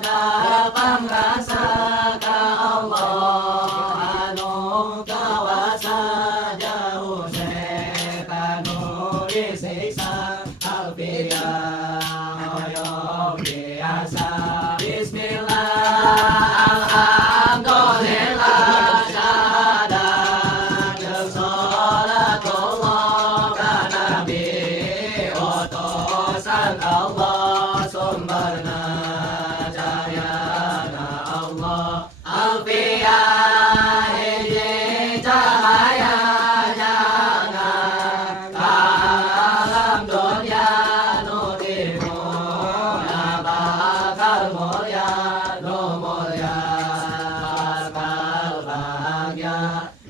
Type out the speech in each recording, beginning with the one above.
datang rasa ka Allah anu kawasa jauh setan disiksa alfiah hoyong biasa bismillah alhamdulillah syahadat jeung sholatullah ka nabi utusan Allah sumberna cahayana Allah alfiah hiji cahaya jangan ka alam dunia nu dimulya bakal mulya nu mulya bakal bahagia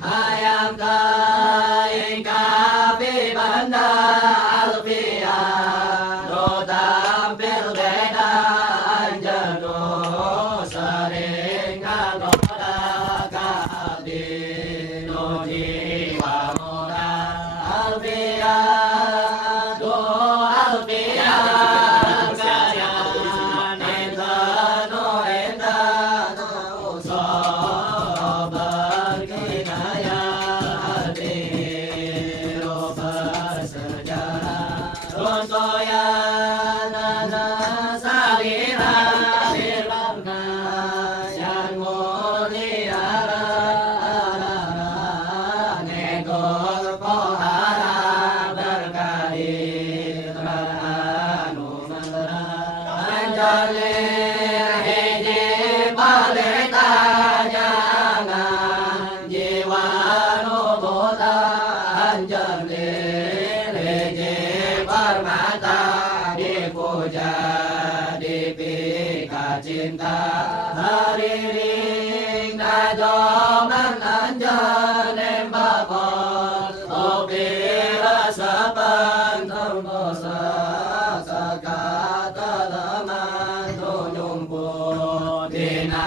hayang kain kapi banda alfiah nu tampil beda anjeun nu sering ngagoda ka abdi nu jiwa muda alfiah tu alfiah kayan enten nu enten usaha berkinaya hati bersejarah runtuyan salira firmanna yang muliara negor pohara berkahi anu mantra anjalir hiji paleta jangan jiwa nu buta anjalir hiji permata dipuja dipika cinta hariring najoman anjan embakon opi rasapan tembosa sakata leman tu nyumput dina